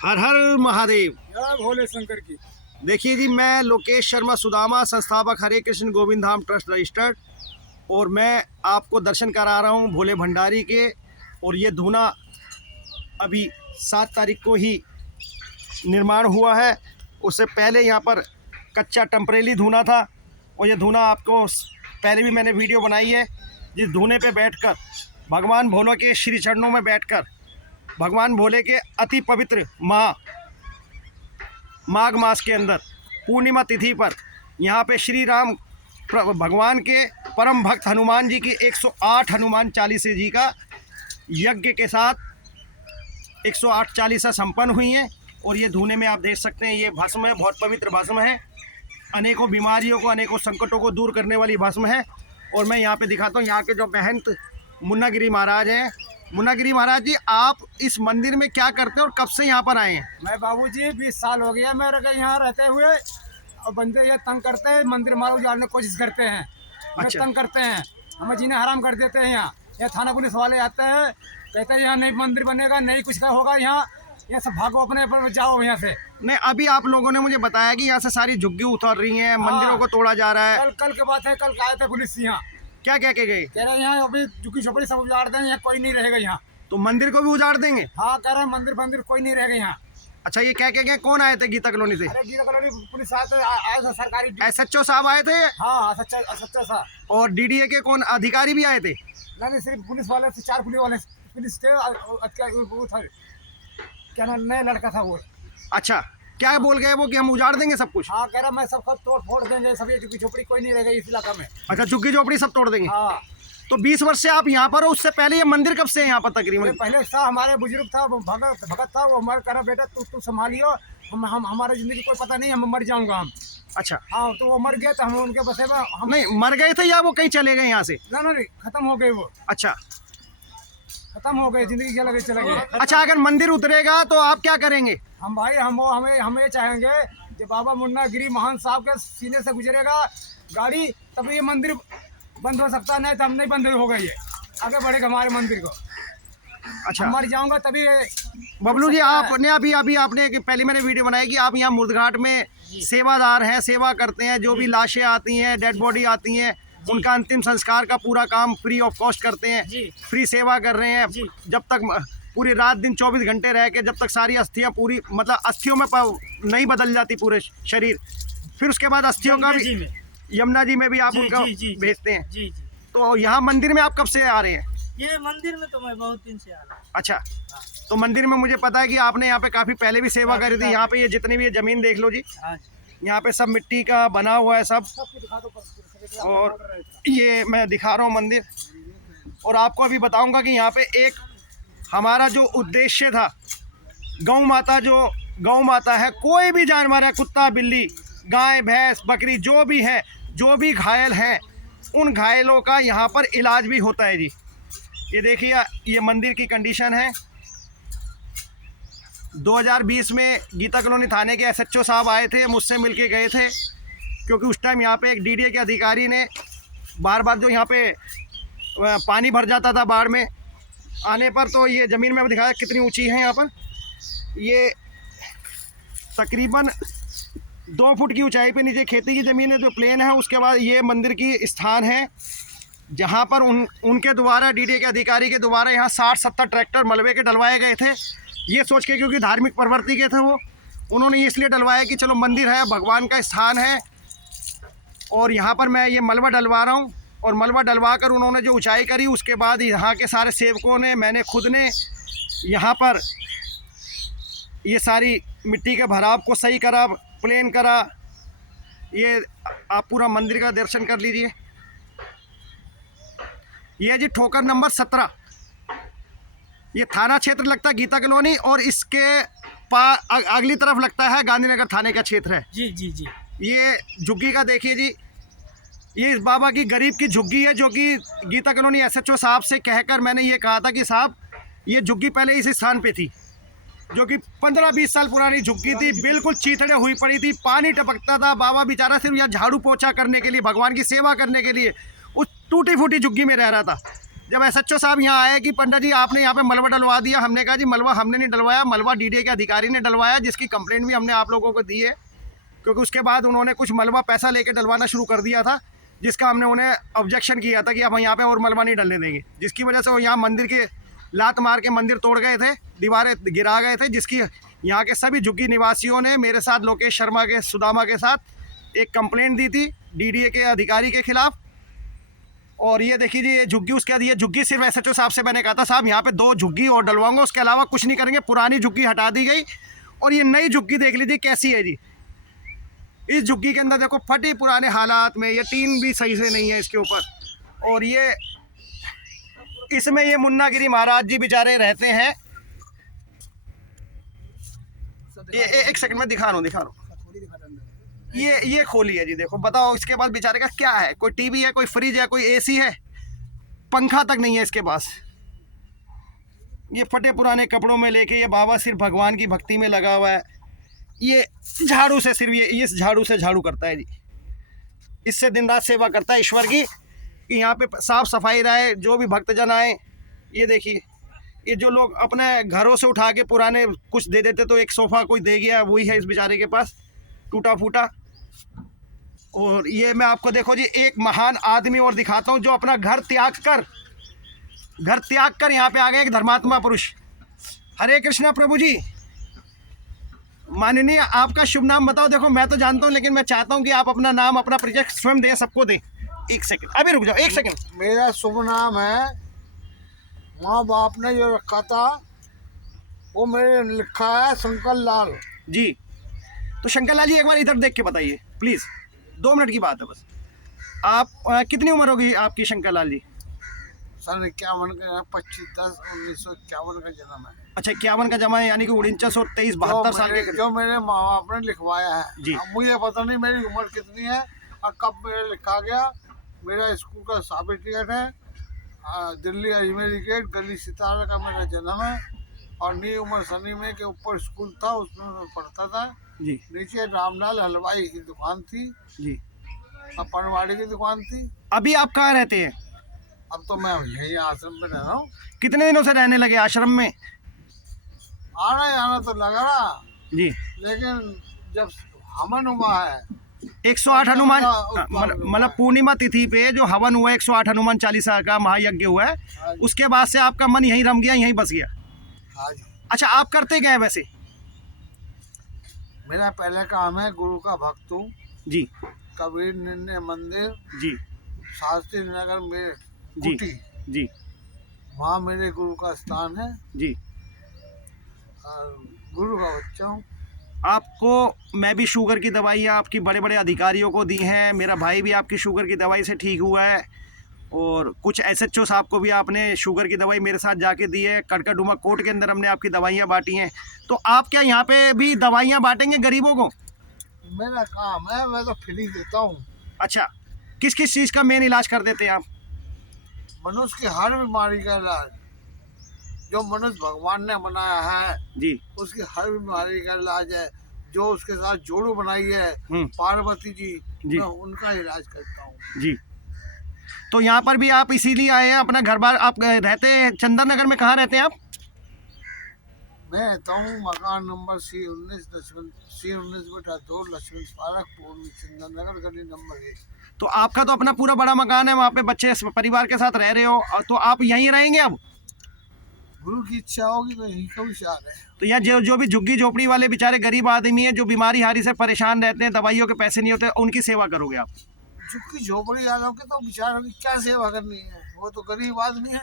हर हर महादेव। जय भोले शंकर की। देखिए जी, मैं लोकेश शर्मा सुदामा, संस्थापक हरे कृष्ण गोविंद धाम ट्रस्ट रजिस्टर्ड, और मैं आपको दर्शन करा रहा हूँ भोले भंडारी के। और ये धूना अभी 7 तारीख को ही निर्माण हुआ है। उससे पहले यहाँ पर कच्चा टेम्परेरी धूना था, और ये धूना आपको पहले भी मैंने वीडियो बनाई है। जिस धूने पे बैठकर भगवान भोले के श्री चरणों में बैठकर भगवान भोले के अति पवित्र माघ मास के अंदर पूर्णिमा तिथि पर यहाँ पे श्री राम भगवान के परम भक्त हनुमान जी की 108 हनुमान चालीसा जी का यज्ञ के साथ 108 चालीसा संपन्न हुई हैं। और ये धूने में आप देख सकते हैं, ये भस्म है, बहुत पवित्र भस्म है, अनेकों बीमारियों को, अनेकों संकटों को दूर करने वाली भस्म है। और मैं यहाँ पे दिखाता हूँ, यहाँ के जो महंत मुन्नागिरी महाराज हैं। मुन्नागिरी महाराज जी, आप इस मंदिर में क्या करते हैं और कब से यहाँ पर आए हैं? मैं बाबूजी 20 साल हो गया मेरे को यहाँ रहते हुए, और बंदे ये तंग करते हैं, मंदिर मारो उजाड़ने की कोशिश करते हैं। अच्छा। तंग करते हैं, हमें जीने हराम कर देते हैं। यहाँ थाना पुलिस वाले आते हैं, कहते हैं यहाँ नहीं मंदिर बनेगा, नहीं कुछ का होगा, यहाँ सब भागो, अपने पर जाओ यहाँ से। नहीं, अभी आप लोगों ने मुझे बताया कि यहाँ से सारी झुग्गी उतर रही हैं, मंदिरों को तोड़ा जा रहा है। कल के बात है, कल आए थे पुलिस यहाँ, क्या कह के गए? कह रहे हैं यहाँ अभी झुग्गी झोपड़ी सब उजाड़ देंगे, यहाँ कोई नहीं रहेगा यहाँ। तो मंदिर को भी उजाड़ देंगे? हाँ, कह रहे हैं मंदिर कोई नहीं रहेगा यहाँ। अच्छा, ये कह के गए? कौन आए थे गीता कॉलोनी से? अरे गीता कॉलोनी पुलिस आए थे, सरकारी SHO साहब आए थे? हाँ, सच्चा सा। और DDA के कौन अधिकारी भी आए थे? नहीं, सिर्फ पुलिस वाले थे, 4 पुलिस थे। वो था, क्या नाम, नया लड़का था वो। अच्छा, क्या बोल गए वो कि हम उजाड़ देंगे सब कुछ? हाँ, कह रहा मैं सब तोड़ फोड़ देंगे, सब ये झुग्गी झोपड़ी कोई नहीं रहेगा इस इलाका में। अच्छा, झुग्गी झोपड़ी सब तोड़ देंगे? हाँ। तो 20 वर्ष से आप यहाँ पर हो, उससे पहले ये मंदिर कब से है यहाँ पर तकरीबन? पहले था, हमारे बुजुर्ग था, वो भगत था, वो हमारे कह रहा बेटा तू संभालियो, हम हमारे जिंदगी कोई पता नहीं, हम मर जाऊंगा हम। अच्छा। हाँ, तो वो मर गए, तो हम उनके बसे में हम। नहीं, मर गए थे या वो कहीं चले गए यहाँ से? नहीं, खत्म हो गए वो। अच्छा, खत्म हो गए, जिंदगी चले गए। अच्छा, अगर मंदिर उतरेगा तो आप क्या करेंगे? हम भाई हम ये चाहेंगे, जब बाबा मुन्नागिरी महान साहब के सीने से गुजरेगा गाड़ी, तब ये मंदिर बंद हो सकता है, नहीं तो हम नहीं बंद होगा, ये आगे बढ़ेगा हमारे मंदिर को। अच्छा, मर जाऊंगा तभी। बबलू जी, आपने अभी आपने पहले मैंने वीडियो बनाई कि आप यहाँ मुर्दघाट में सेवादार हैं, सेवा करते हैं। जो भी लाशें आती हैं, डेड बॉडी आती हैं, उनका अंतिम संस्कार का पूरा काम फ्री ऑफ कॉस्ट करते हैं, फ्री सेवा कर रहे हैं। जब तक पूरी रात दिन 24 घंटे रह के, जब तक सारी अस्थियाँ पूरी, मतलब अस्थियों में नहीं बदल जाती पूरे शरीर, फिर उसके बाद अस्थियों का भी यमुना जी में भी आप उनका भेजते हैं। तो यहाँ मंदिर में आप कब से आ रहे हैं? ये मंदिर में तो मैं बहुत दिन से आ रहा हूँ। अच्छा, तो मंदिर में मुझे पता है कि आपने यहाँ पे काफ़ी पहले भी सेवा करी थी। यहाँ पे ये जितनी भी ज़मीन देख लो जी, यहाँ पे सब मिट्टी का बना हुआ है सब। और ये मैं दिखा रहा हूँ मंदिर, और आपको अभी बताऊंगा कि यहाँ पे एक हमारा जो उद्देश्य था, गौ माता है, कोई भी जानवर है, कुत्ता बिल्ली गाय भैंस बकरी जो भी है, जो भी घायल हैं, उन घायलों का यहाँ पर इलाज भी होता है जी। ये देखिए, ये मंदिर की कंडीशन है। 2020 में गीता कॉलोनी थाने के SHO साहब आए थे, मुझसे मिलके गए थे, क्योंकि उस टाइम यहाँ पे एक DDA के अधिकारी ने बार जो यहाँ पे पानी भर जाता था बाढ़ में आने पर, तो ये ज़मीन में दिखाया कितनी ऊंची है। यहाँ पर ये तकरीबन 2 फुट की ऊंचाई पे नीचे खेती की ज़मीन है जो प्लेन है। उसके बाद ये मंदिर की स्थान है जहाँ पर उनके द्वारा, DDA के अधिकारी के द्वारा, यहाँ 60-70 ट्रैक्टर मलबे के डलवाए गए थे, ये सोच के, क्योंकि धार्मिक प्रवृत्ति के थे वो, उन्होंने इसलिए डलवाया कि चलो मंदिर है, भगवान का स्थान है। और यहाँ पर मैं ये मलबा डलवा रहा हूँ, और मलबा डलवा कर उन्होंने जो ऊंचाई करी, उसके बाद यहाँ के सारे सेवकों ने, मैंने खुद ने यहाँ पर ये सारी मिट्टी के भराव को सही करा, प्लेन करा। ये आप पूरा मंदिर का दर्शन कर लीजिए। ये जी ठोकर नंबर 17, ये थाना क्षेत्र लगता है गीता कॉलोनी, और इसके अगली तरफ लगता है गांधीनगर थाने का क्षेत्र है। जी। ये झुग्गी का देखिए जी, ये इस बाबा की गरीब की झुग्गी है, जो कि गीता कॉलोनी SHO साहब से कहकर मैंने ये कहा था कि साहब, ये झुग्गी पहले इस स्थान पे थी, जो कि 15-20 साल पुरानी झुग्गी थी, बिल्कुल चीथड़े हुई पड़ी थी, पानी टपकता था। बाबा बेचारा सिर्फ यहाँ झाड़ू पोछा करने के लिए, भगवान की सेवा करने के लिए उस टूटी फूटी झुग्गी में रह रहा था। जब एसएचओ साहब यहाँ आए कि पंडित जी आपने यहाँ पे मलबा डलवा दिया, हमने कहा जी मलबा हमने नहीं डलवाया, मलबा डीडीए के अधिकारी ने डलवाया, जिसकी कंप्लेंट भी हमने आप लोगों को दी है। क्योंकि उसके बाद उन्होंने कुछ मलबा पैसा लेके डलवाना शुरू कर दिया था, जिसका हमने उन्हें ऑब्जेक्शन किया था कि अब यहाँ पे और मलबा नहीं डलने देंगे, जिसकी वजह से वो यहाँ मंदिर के लात मार के मंदिर तोड़ गए थे, दीवारें गिरा गए थे, जिसकी यहाँ के सभी झुग्गी निवासियों ने मेरे साथ, लोकेश शर्मा के, सुदामा के साथ एक कंप्लेंट दी थी डीडीए के अधिकारी के खिलाफ। और ये देखिए जी, ये झुग्गी, उसके बाद ये झुग्गी सिर्फ एसएचओ साहब से मैंने कहा था साहब यहाँ पे 2 झुग्गी और डलवाऊंगा, उसके अलावा कुछ नहीं करेंगे। पुरानी झुग्गी हटा दी गई और ये नई झुग्गी देख लीजिए कैसी है जी। इस झुग्गी के अंदर देखो फटे पुराने हालात में, ये टीन भी सही से नहीं है इसके ऊपर। और ये इसमें ये मुन्नागिरी महाराज जी बेचारे रहते हैं। ये एक सेकंड में दिखा रहा हूँ। ये खोली है जी, देखो बताओ इसके पास बेचारे का क्या है, कोई टीवी है, कोई फ्रिज है, कोई एसी है, पंखा तक नहीं है इसके पास। ये फटे पुराने कपड़ों में लेके ये बाबा सिर्फ भगवान की भक्ति में लगा हुआ है। ये झाड़ू से सिर्फ ये इस झाड़ू से झाड़ू करता है जी, इससे दिन रात सेवा करता है ईश्वर की कि यहाँ पे साफ सफाई रहे, जो भी भक्तजन आए। ये देखिए, ये जो लोग अपने घरों से उठा के पुराने कुछ दे देते, तो एक सोफ़ा कोई दे गया, वही है इस बेचारे के पास टूटा फूटा। और ये मैं आपको देखो जी एक महान आदमी और दिखाता हूँ जो अपना घर त्याग कर यहाँ पे आ गए, एक धर्मात्मा पुरुष। हरे कृष्णा प्रभु जी। माननीय, आपका शुभ नाम बताओ। देखो मैं तो जानता हूँ, लेकिन मैं चाहता हूँ कि आप अपना नाम, अपना परिचय स्वयं दें, सबको दें। एक सेकंड, अभी रुक जाओ, एक सेकंड। मेरा शुभ नाम है, माँ बाप ने जो रखा था वो मेरे लिखा है शंकर लाल जी। तो शंकर लाल जी एक बार इधर देख के बताइए प्लीज़, 2 मिनट की बात है बस। आप कितनी उम्र होगी आपकी शंकर लाल जी? सन 51 का, 25/10/1951 का जन्म है। अच्छा, 51 का जमा है, यानी कि 4923 72 साल के। जो मेरे माँ बाप ने लिखवाया है जी। अब मुझे पता नहीं मेरी उम्र कितनी है और कब मेरा लिखा गया। मेरा स्कूल का सर्टिफिकेट है, दिल्ली अजमेरी गेट, गली सितारा का मेरा जन्म है। और न्यू उमर सनी में के ऊपर स्कूल था, उसमें मैं पढ़ता था जी। नीचे रामलाल हलवाई की दुकान थी जी। और पनवाड़ी की दुकान थी। अभी आप कहाँ रहते हैं? अब तो मैं यही आश्रम में रह रहा हूँ। कितने दिनों से रहने लगे आश्रम में? आना जाना तो लग रहा जी। लेकिन जब हवन हुआ है 108 हनुमान, उसका मतलब पूर्णिमा तिथि पे जो हवन हुआ है 108 हनुमान चालीसा का महायज्ञ हुआ है, हाँ जी। उसके बाद से आपका मन यहीं रम गया, यहीं बस गया। हाँ जी। अच्छा, आप करते क्या है वैसे? मेरा पहले काम है, गुरु का भक्त हूँ। जी कबीर निर्णय मंदिर, जी शास्त्री नगर में जी कुटी, जी वहाँ मेरे गुरु का स्थान है जी। और गुरु का बच्चा हूँ। आपको मैं भी शुगर की दवाइयाँ आपकी बड़े बड़े अधिकारियों को दी हैं, मेरा भाई भी आपकी शुगर की दवाई से ठीक हुआ है, और कुछ एसएचओ साहब को भी आपने शुगर की दवाई मेरे साथ जाके दी है। कड़कड़डूमा कोर्ट के अंदर हमने आपकी दवाइयाँ बांटी हैं। तो आप क्या यहाँ पे भी दवाइयाँ बांटेंगे गरीबों को? मेरा काम है, मैं तो फ्री देता हूँ। अच्छा, किस किस चीज़ का मेन इलाज कर देते हैं आप? मनुष्य की हर बीमारी का इलाज जो मनुष्य भगवान ने बनाया है जी उसकी हर बीमारी का इलाज है। जो उसके साथ जोड़ू बनाई है पार्वती जी, मैं उनका इलाज करता हूँ जी। तो यहाँ पर भी आप इसीलिए आए हैं, अपना घर बार आप रहते हैं चंदन नगर में? कहाँ रहते हैं आप? मैं रहता हूँ मकान नंबर C19/2 लक्ष्मण पार्क, पूर्वी चंदन नगर, गली नंबर 1। तो आपका तो अपना पूरा बड़ा मकान है, वहाँ पे बच्चे परिवार के साथ रह रहे हो, और तो आप यहीं रहेंगे अब? गुरु की इच्छा होगी तो यही का विचार है। तो यहाँ जो भी झुग्गी झोपड़ी वाले बेचारे गरीब आदमी हैं, जो बीमारी हारी से परेशान रहते हैं, दवाइयों के पैसे नहीं होते, उनकी सेवा करोगे आप? झुग्गी झोपड़ी वालों के तो बेचारों की क्या सेवा करनी है, वो तो गरीब आदमी है।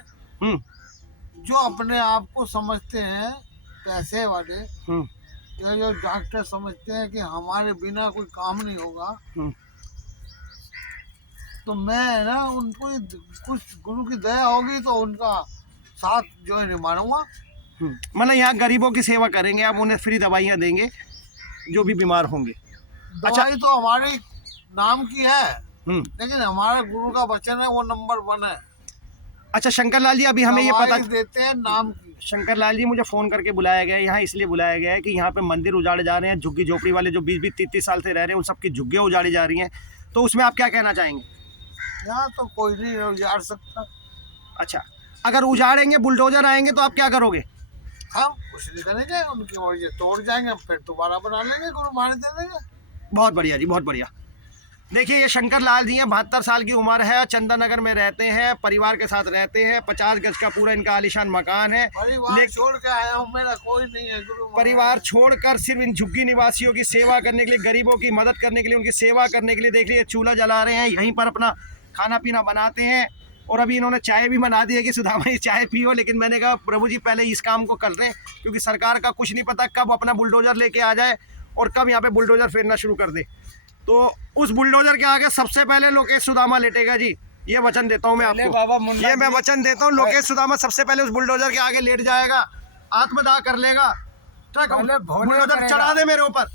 जो अपने आप को समझते हैं पैसे वाले, या जो डॉक्टर समझते हैं कि हमारे बिना कोई काम नहीं होगा, तो मैं ना उनको कुछ गुरु की दया होगी तो उनका साथ जो है निभाऊंगा। मतलब यहाँ गरीबों की सेवा करेंगे आप, उन्हें फ्री दवाइयाँ देंगे जो भी बीमार होंगे। दवाई तो हमारे नाम की है, लेकिन हमारा गुरु का वचन है वो नंबर 1 है। अच्छा शंकर लाल जी, अभी हमें ये पता देते हैं नाम की। शंकर लाल जी, मुझे फ़ोन करके बुलाया गया है यहाँ, इसलिए बुलाया गया है कि यहाँ पे मंदिर उजाड़े जा रहे हैं, झुग्गी झोपड़ी वाले जो 20-20 30-30 साल से रह रहे हैं, उन सबकी झुग्गियाँ उजाड़ी जा रही हैं। तो उसमें आप क्या कहना चाहेंगे? यहाँ तो कोई नहीं उजाड़ सकता। अच्छा, अगर उजाड़ेंगे, बुलडोजर आएंगे तो आप क्या करोगे? हम कुछ नहीं करेंगे, उनकी वजह तोड़ जाएंगे, फिर दोबारा बना लेंगे, कुर्बानी दे देंगे। बहुत बढ़िया जी, बहुत बढ़िया। देखिए ये शंकर लाल जी हैं, 72 साल की उम्र है, चंदन नगर में रहते हैं, परिवार के साथ रहते हैं, 50 गज का पूरा इनका आलीशान मकान है। परिवार छोड़ के आया हूँ, मेरा कोई नहीं है गुरु। परिवार छोड़कर सिर्फ इन झुग्गी निवासियों की सेवा करने के लिए, गरीबों की मदद करने के लिए, उनकी सेवा करने के लिए, देख लीजिए चूल्हा जला रहे हैं, यहीं पर अपना खाना पीना बनाते हैं। और अभी इन्होंने चाय भी बना दी है कि सुदामा जी चाय पियो, लेकिन मैंने कहा प्रभु जी पहले इस काम को कर लें, क्योंकि सरकार का कुछ नहीं पता कब अपना बुलडोजर लेके आ जाए और कब यहाँ पे बुलडोजर फेरना शुरू कर दे। तो उस बुलडोजर के आगे सबसे पहले लोकेश सुदामा लेटेगा जी, ये वचन देता हूँ मैं आपको, ये मैं वचन देता हूँ। लोकेश सुदामा सबसे पहले उस बुलडोजर के आगे लेट जाएगा, आत्मदाह कर लेगा, बुलडोजर चढ़ा दे मेरे ऊपर,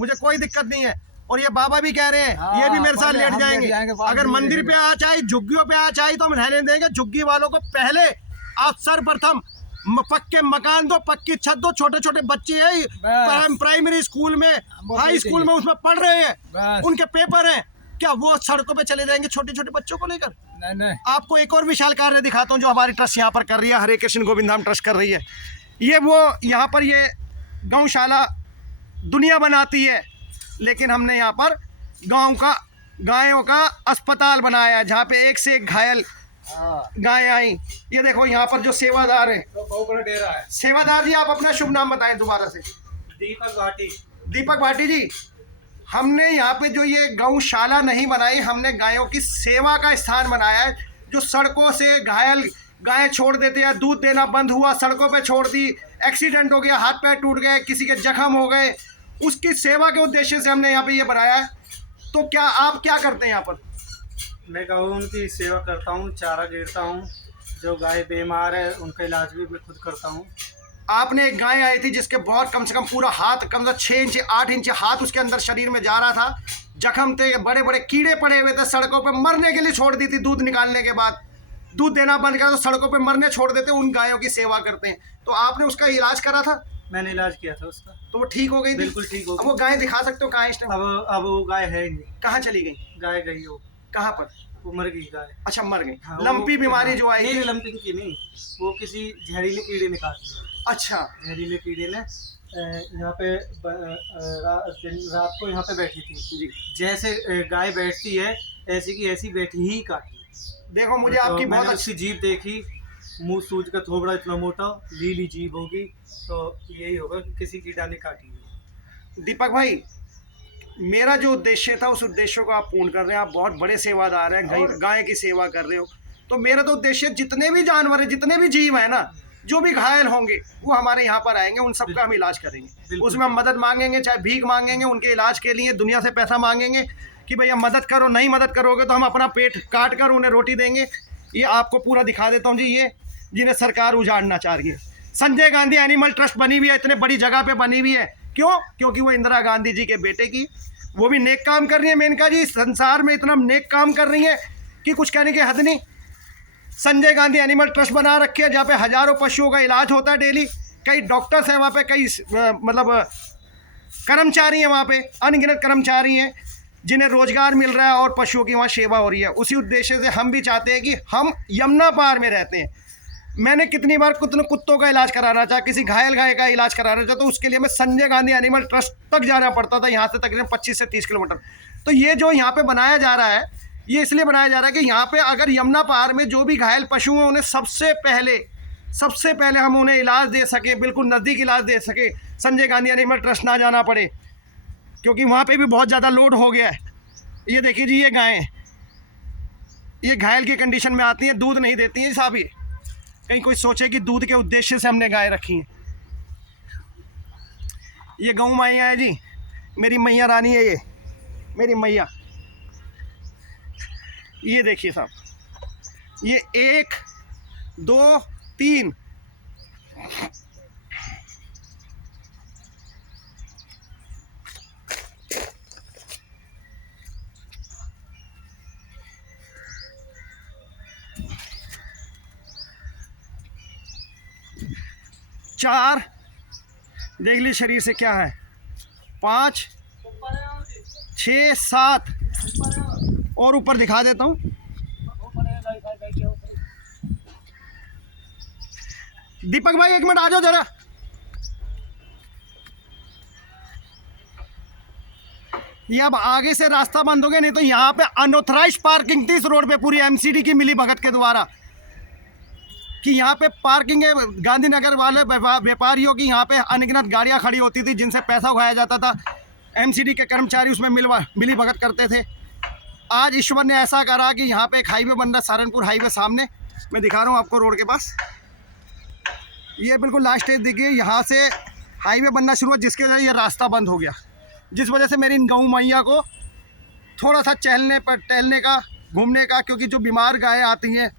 मुझे कोई दिक्कत नहीं है। और ये बाबा भी कह रहे हैं ये भी मेरे साथ लेट जाएंगे। अगर मंदिर पे आ चाहे, झुग्गियों पे आ चाहे तो हम रहने देंगे। झुग्गी वालों को पहले आप सर्वप्रथम पक्के मकान दो, पक्की छत दो। छोटे छोटे बच्चे हैं प्राइमरी स्कूल में, हाई स्कूल में उसमें पढ़ रहे हैं, उनके पेपर हैं, क्या वो सड़कों पे चले जाएंगे छोटे छोटे बच्चों को लेकर? नहीं। आपको एक और विशाल कार्य दिखाता हूँ जो हमारी ट्रस्ट यहाँ पर कर रही है, हरे कृष्ण गोविंद धाम ट्रस्ट कर रही है। ये वो यहाँ पर ये गौशाला दुनिया बनाती है, लेकिन हमने यहाँ पर गायों का अस्पताल बनाया है, जहाँ पे एक से एक घायल गाय आई। ये देखो यहाँ पर जो सेवादार है, बहुत बड़ा डेरा है। सेवादार जी आप अपना शुभ नाम बताएं दोबारा से। दीपक भाटी। दीपक भाटी जी, हमने यहाँ पे जो ये गौशाला नहीं बनाई, हमने गायों की सेवा का स्थान बनाया है। जो सड़कों से घायल गायें छोड़ देते हैं, दूध देना बंद हुआ, सड़कों पे छोड़ दी, एक्सीडेंट हो गया, हाथ पैर टूट गए, किसी के जख्म हो गए, उसकी सेवा के उद्देश्य से हमने यहाँ पे ये बनाया है। तो क्या आप क्या करते हैं यहाँ पर? मैं कहूँ उनकी सेवा करता हूँ, चारा गिरता हूँ, जो गाय बीमार है उनका इलाज भी मैं खुद करता हूँ। आपने एक गाय आई थी जिसके बहुत कम से कम पूरा हाथ, कम से 6 इंच 8 इंच हाथ उसके अंदर शरीर में जा रहा था, जख्म थे, बड़े बड़े कीड़े पड़े हुए थे, सड़कों पे मरने के लिए छोड़ दी थी। दूध निकालने के बाद दूध देना बंद करा तो सड़कों पे मरने छोड़ देते, उन गायों की सेवा करते हैं। तो आपने उसका इलाज करा था? मैंने इलाज किया था उसका, तो वो ठीक हो गई? बिल्कुल ठीक हो गई। अब वो गाय दिखा सकते हो कहाँ इस टाइम? अब वो गाय है ही नहीं। कहाँ चली गई गाय गई हो कहाँ पर? वो मर गई गाय। अच्छा मर गई। हाँ, लंपी बीमारी जो आई? नहीं, लंपी की नहीं, वो किसी जहरीले कीड़े ने काट लिया। अच्छा, जहरीले कीड़े ने यहाँ पे रात को यहाँ पे बैठी थी जी, जैसे गाय बैठती है ऐसी की ऐसी बैठी ही काटी। देखो मुझे आपकी बहुत अच्छी जीभ देखी, मुंह सूज का थोबड़ा इतना मोटा, लीली जीभ होगी, तो यही होगा कि किसी कीड़ा ने काटी है। दीपक भाई, मेरा जो उद्देश्य था उस उद्देश्य को आप पूर्ण कर रहे हैं। आप बहुत बड़े सेवादार हैं, गाय की सेवा कर रहे हो। तो मेरा तो उद्देश्य जितने भी जानवर हैं, जितने भी जीव हैं ना, जो भी घायल होंगे वो हमारे यहाँ पर आएंगे, उन सबका हम इलाज करेंगे। उसमें हम मदद मांगेंगे, चाहे भीख मांगेंगे, उनके इलाज के लिए दुनिया से पैसा मांगेंगे कि भैया मदद करो। नहीं मदद करोगे तो हम अपना पेट काट कर उन्हें रोटी देंगे। ये आपको पूरा दिखा देता हूँ जी, ये जिन्हें सरकार उजाड़ना चाह रही है। संजय गांधी एनिमल ट्रस्ट बनी हुई है, इतने बड़ी जगह पे बनी हुई है, क्यों? क्योंकि वो इंदिरा गांधी जी के बेटे की, वो भी नेक काम कर रही है। मेनका जी संसार में इतना नेक काम कर रही है कि कुछ कहने की हद नहीं। संजय गांधी एनिमल ट्रस्ट बना रखे है, जहाँ पे हजारों पशुओं का इलाज होता है डेली। कई डॉक्टर्स हैं वहाँ पे, कई मतलब कर्मचारी हैं वहाँ पे, अनगिनत कर्मचारी हैं जिन्हें रोजगार मिल रहा है और पशुओं की वहाँ सेवा हो रही है। उसी उद्देश्य से हम भी चाहते हैं कि हम यमुना पार में रहते हैं। मैंने कितनी बार कुत्तों का इलाज कराना चाहा, किसी घायल गाय का इलाज कराना चाहा, तो उसके लिए मैं संजय गांधी एनिमल ट्रस्ट तक जाना पड़ता था, यहाँ से तकरीबन 25 से 30 किलोमीटर। तो ये जो यहाँ पे बनाया जा रहा है, ये इसलिए बनाया जा रहा है कि यहाँ पे अगर यमुना पार में जो भी घायल पशु हैं उन्हें सबसे पहले हम उन्हें इलाज दे सकें, बिल्कुल नज़दीक इलाज दे सके, संजय गांधी एनिमल ट्रस्ट ना जाना पड़े, क्योंकि वहाँ पे भी बहुत ज़्यादा लोड हो गया है। ये देखिए जी, ये गायें ये घायल की कंडीशन में आती हैं, दूध नहीं देती हैं साहब। ये कहीं कोई सोचे कि दूध के उद्देश्य से हमने गाय रखी हैं। ये गऊ मैया है जी, मेरी मैया रानी है, ये मेरी मैया। ये देखिए साहब, ये 1 2 3 4 देख ली शरीर से क्या है, 5 6 7 और ऊपर दिखा देता हूँ। दीपक भाई एक मिनट आ जाओ जरा। ये अब आगे से रास्ता बंद हो गया, नहीं तो यहाँ पे अनऑथराइज पार्किंग थी इस रोड पे पूरी एमसीडी की मिली भगत के द्वारा कि यहाँ पे पार्किंग है। गांधीनगर वाले व्यापारियों की यहाँ पे अनगिनत गाड़ियाँ खड़ी होती थी जिनसे पैसा उठाया जाता था। एमसीडी के कर्मचारी उसमें मिली भगत करते थे। आज ईश्वर ने ऐसा करा कि यहाँ पे एक हाईवे बन रहा है, सहारनपुर हाईवे सामने मैं दिखा रहा हूँ आपको रोड के पास। ये बिल्कुल लास्ट स्टेज देखिए, यहाँ से हाईवे बनना शुरू हुआ जिसकी वजह से ये रास्ता बंद हो गया, जिस वजह से मेरी इन गऊ मैया को थोड़ा सा टहलने का, घूमने का, क्योंकि जो बीमार गायें आती हैं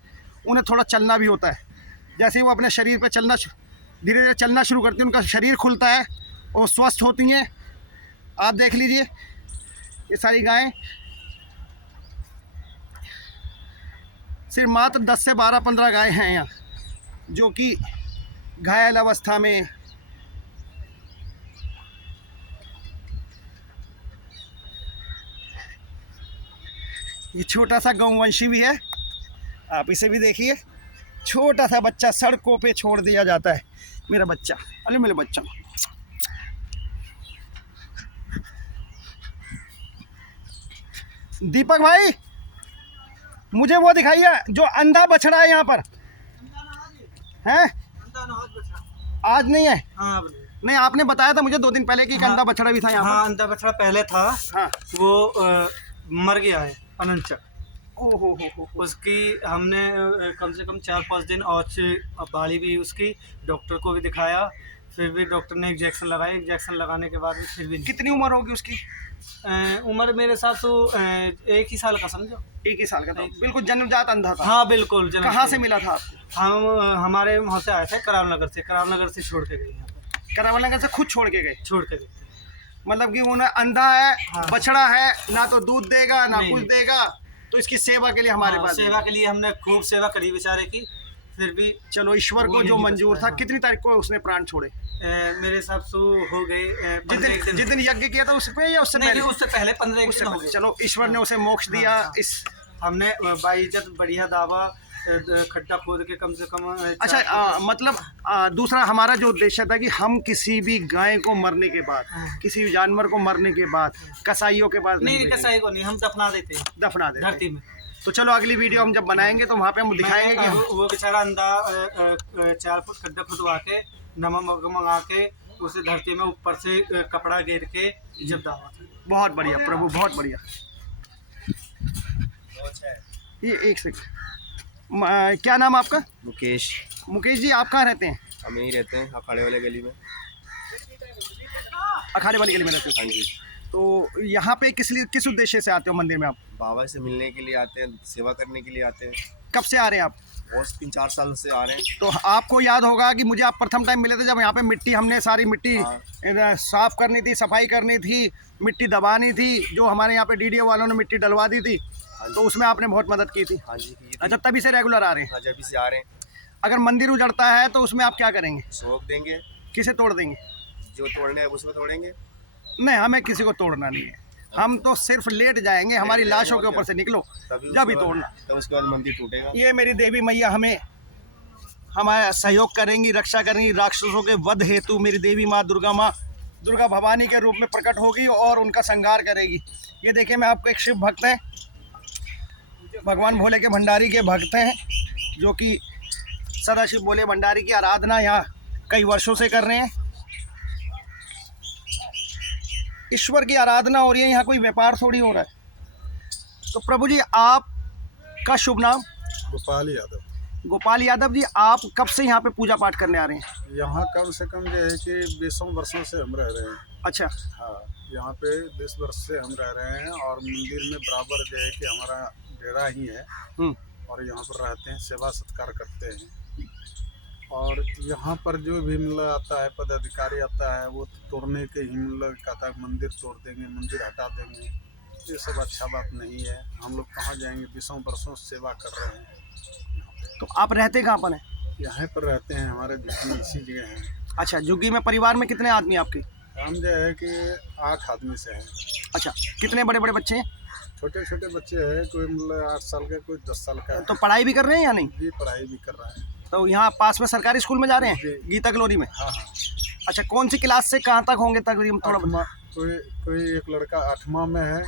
उन्हें थोड़ा चलना भी होता है। जैसे ही वो अपने शरीर पे धीरे धीरे चलना शुरू करती हैं, उनका शरीर खुलता है और स्वस्थ होती हैं। आप देख लीजिए ये सारी गायें सिर्फ मात्र 10 से 12-15 गायें हैं यहाँ जो कि घायल अवस्था में। ये छोटा सा गौवंशी भी है, आप इसे भी देखिए। छोटा सा बच्चा सड़कों पे छोड़ दिया जाता है। मेरा बच्चा, अरे मेरे बच्चा। दीपक भाई मुझे वो दिखाइए जो अंधा बछड़ा है यहाँ पर है। आज नहीं है? हाँ नहीं, आपने बताया था मुझे 2 दिन पहले कि एक अंधा बछड़ा भी था यहाँ। हाँ, अंधा बछड़ा पहले था। हाँ, वो मर गया है अनंचक। हो उसकी हमने कम से कम 4-5 दिन और बाली भी उसकी डॉक्टर को भी दिखाया, फिर भी डॉक्टर ने इंजेक्शन लगाया। इंजेक्शन लगाने के बाद फिर भी कितनी उम्र होगी उसकी? उम्र मेरे हिसाब से 1 ही साल का समझो। 1 ही साल का था, बिल्कुल जन्मजात अंधा था। हाँ बिल्कुल। कहाँ से मिला था आपको? हम हमारे वहाँ से आए थे, करावनगर से छोड़ के गए यहाँ पर। करावनगर से खुद छोड़ के गए? छोड़ के गए, मतलब कि उन्हें अंधा है। हाँ। बछड़ा है, ना तो दूध देगा ना नहीं, कुछ देगा, तो इसकी सेवा के लिए हमारे पास सेवा के लिए हमने खूब सेवा करी बेचारे की। फिर भी चलो ईश्वर को जो मंजूर था। कितनी तारीख को उसने प्राण छोड़े? मेरे हिसाब से हो गए जिस दिन यज्ञ किया था उस पे या उससे पहले? उससे पहले 15 दिन हो गए। चलो ईश्वर ने उसे मोक्ष दिया। इस हमने बाइज्जत बढ़िया दावा खड्डा खोद के कम से कम अच्छा मतलब दूसरा हमारा जो उद्देश्य था कि हम किसी भी गाय को मरने के बाद, किसी भी जानवर को मरने के बाद कसाईयों के पास नहीं, कसाई को नहीं, हम दफना देते हैं धरती में। तो चलो अगली वीडियो हम जब बनाएंगे तो वहाँ पे हम दिखाएंगे कि वो बेचारा अंधा 4 फुट खड्डा खुदवा के नमक मंगा के उसे धरती में ऊपर से कपड़ा घेर के जब दावा था। बहुत बढ़िया प्रभु, बहुत बढ़िया। ये एक सेकंड, क्या नाम आपका? मुकेश। मुकेश जी, आप कहाँ रहते हैं? हम यहीं रहते हैं, अखाड़े वाले गली में। अखाड़े वाली गली में रहते हाँ जी। हो? तो यहाँ पे किस उद्देश्य से आते हो मंदिर में आप? बाबा से मिलने के लिए आते हैं, सेवा करने के लिए आते हैं। कब से आ रहे हैं आप? बहुत 3-4 साल से आ रहे हैं। तो आपको याद होगा कि मुझे आप प्रथम टाइम मिले थे जब यहाँ पे मिट्टी, हमने सारी मिट्टी साफ करनी थी, सफाई करनी थी, मिट्टी दबानी थी, जो हमारे यहाँ पे डीडीओ वालों ने मिट्टी डलवा दी थी, तो उसमें आपने बहुत मदद की थी। हाँ जी, की थी। अच्छा, तभी से रेगुलर आ रहे हैं? हाँ, जब से आ रहे हैं। अगर मंदिर उजड़ता है तो उसमें आप क्या करेंगे? सोख देंगे। किसे तोड़ देंगे? जो तोड़ने है उसमें तोड़ेंगे। नहीं, हमें किसी को तोड़ना नहीं है, हम तो सिर्फ लेट जाएंगे, हमारी लाशों के ऊपर से निकलो जब ही तोड़ना। तब उसके बाद मंदिर टूटेगा। ये मेरी देवी मैया हमारा सहयोग करेंगी, रक्षा करेंगी। राक्षसों के वध हेतु मेरी देवी माँ दुर्गा भवानी के रूप में प्रकट होगी और उनका संहार करेगी। ये देखिए, मैं आपको एक शिव भक्त है, भगवान भोले के भंडारी के भक्त हैं, जो कि सदाशिव भोले भंडारी की आराधना यहाँ कई वर्षों से कर रहे हैं। ईश्वर की आराधना हो रही है, यहाँ कोई व्यापार थोड़ी हो रहा है। तो प्रभु जी, आपका शुभ नाम? गोपाल यादव। गोपाल यादव जी, आप कब से यहाँ पे पूजा पाठ करने आ रहे हैं? यहाँ कम से कम जो है कि 20 वर्षों से हम रह रहे हैं। अच्छा। हाँ, यहाँ पे 20 वर्ष से हम रह रहे हैं और मंदिर में बराबर जो है कि हमारा डेरा ही है और यहाँ पर रहते हैं, सेवा सत्कार करते हैं। और यहाँ पर जो भी मिला आता है, पदाधिकारी आता है, वो तोड़ने के ही मतलब कहता है मंदिर तोड़ देंगे, मंदिर हटा देंगे। ये सब अच्छा बात नहीं है। हम लोग कहाँ जाएंगे? 20 वर्षों से सेवा कर रहे हैं। तो आप रहते कहाँ पर हैं? यहाँ पर रहते हैं, हमारे झुग्गी इसी जगह है। अच्छा, झुग्गी में परिवार में कितने आदमी आपके? हम जो है कि 8 आदमी से हैं। अच्छा, कितने बड़े बड़े बच्चे हैं? छोटे छोटे बच्चे हैं, कोई मतलब 8 साल का, कोई 10 साल का है। तो पढ़ाई भी कर रहे हैं या नहीं? भी पढ़ाई भी कर रहा है। तो यहाँ पास में सरकारी स्कूल में जा रहे हैं, जी। गीता कॉलोनी में। हाँ हाँ। अच्छा, कौन सी क्लास से कहाँ तक होंगे तकरीबन थोड़ा? कोई कोई एक लड़का 8वां में है,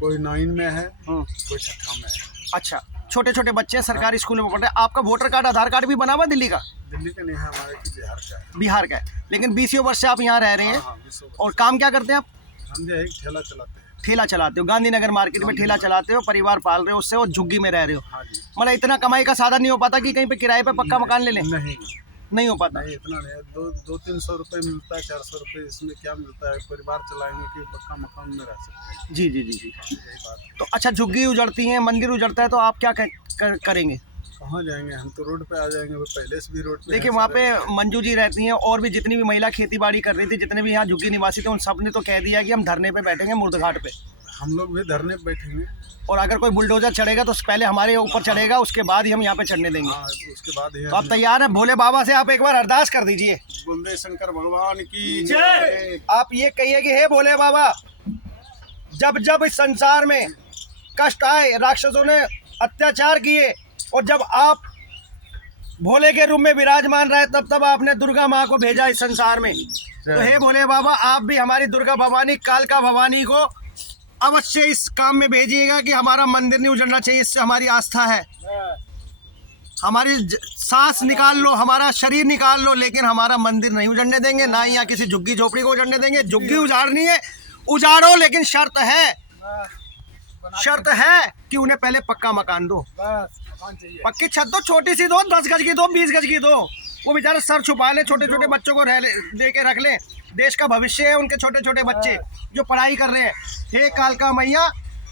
कोई 9 में है, हम्म, कोई 6वां में है। अच्छा, छोटे छोटे बच्चे हैं, सरकारी स्कूल में पढ़ रहे हैं। आपका वोटर कार्ड आधार कार्ड भी बना हुआ है दिल्ली का? दिल्ली का नहीं है, हमारे की बिहार का है। बिहार का है, लेकिन 20 वर्ष से आप यहाँ रह रहे हैं। हाँ, हाँ, 20 वर्ष। और काम क्या करते हैं आप? हम जो है एक ठेला चलाते हैं। ठेला चलाते हो, गांधीनगर मार्केट में ठेला चलाते हो, परिवार पाल रहे हो उससे, और झुग्गी में रह रहे हो। हाँ जी। मतलब इतना कमाई का साधन नहीं हो पाता कि कहीं पे किराए पे पक्का मकान ले लें? नहीं नहीं हो पाता। नहीं, इतना नहीं है। 200-300 रुपये मिलता है, 400 रुपये, इसमें क्या मिलता है? परिवार चलाएंगे कि पक्का मकान में रह सकते हैं, जी जी जी जी। यही बात है। तो अच्छा, झुग्गी उजड़ती है, मंदिर उजड़ता है, तो आप क्या करेंगे? कहाँ जाएंगे हम? तो रोड पे आ जाएंगे, वो पहले से भी रोड पे देखिए हैं वहाँ सारे। पे मंजू जी रहती हैं, और भी जितनी भी महिला खेती बाड़ी कर रही थी, जितने भी यहाँ झुग्गी निवासी थे, उन सब ने तो कह दिया कि हम धरने पे बैठेंगे मुर्दघाट पे। हम लोग भी धरने पे बैठेंगे। और अगर कोई बुलडोजर चढ़ेगा तो पहले हमारे ऊपर चढ़ेगा, उसके बाद ही हम यहाँ पे चढ़ने देंगे। हाँ, उसके बाद ही तो आप तैयार हैं? भोले बाबा से आप एक बार अरदास कर दीजिए। बोले शंकर भगवान की जय। आप ये कहिए कि हे भोले बाबा, जब जब इस संसार में कष्ट आए, राक्षसों ने अत्याचार किए, और जब आप भोले के रूप में विराजमान रहे, तब तब आपने दुर्गा माँ को भेजा इस संसार में। तो हे भोले बाबा, आप भी हमारी दुर्गा भवानी, कालका भवानी को अवश्य इस काम में भेजिएगा कि हमारा मंदिर नहीं उजड़ना चाहिए। इससे हमारी आस्था है। हमारी सांस निकाल लो, हमारा शरीर निकाल लो, लेकिन हमारा मंदिर नहीं उजड़ने देंगे, ना ही यहाँ किसी झुग्गी झोपड़ी को उजड़ने देंगे। झुग्गी उजाड़नी है, उजाड़ो, लेकिन शर्त है कि उन्हें पहले पक्का मकान दो। बस मकान चाहिए। पक्की छत दो, छोटी सी दो, 10 गज की दो, 20 गज की दो। वो बेचारे सर छुपा ले, छोटे छोटे बच्चों को दे के रख ले। देश का भविष्य है उनके छोटे छोटे बच्चे जो पढ़ाई कर रहे हैं। हे कालका मैया,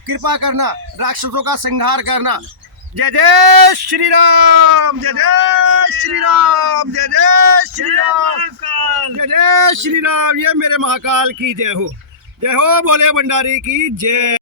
कृपा करना, राक्षसों का संहार करना। जय जय श्री राम, जय जय श्री राम, जय जय श्री राम, जय जय श्री राम। ये मेरे महाकाल की जय हो, जय हो भोले भंडारी की जय।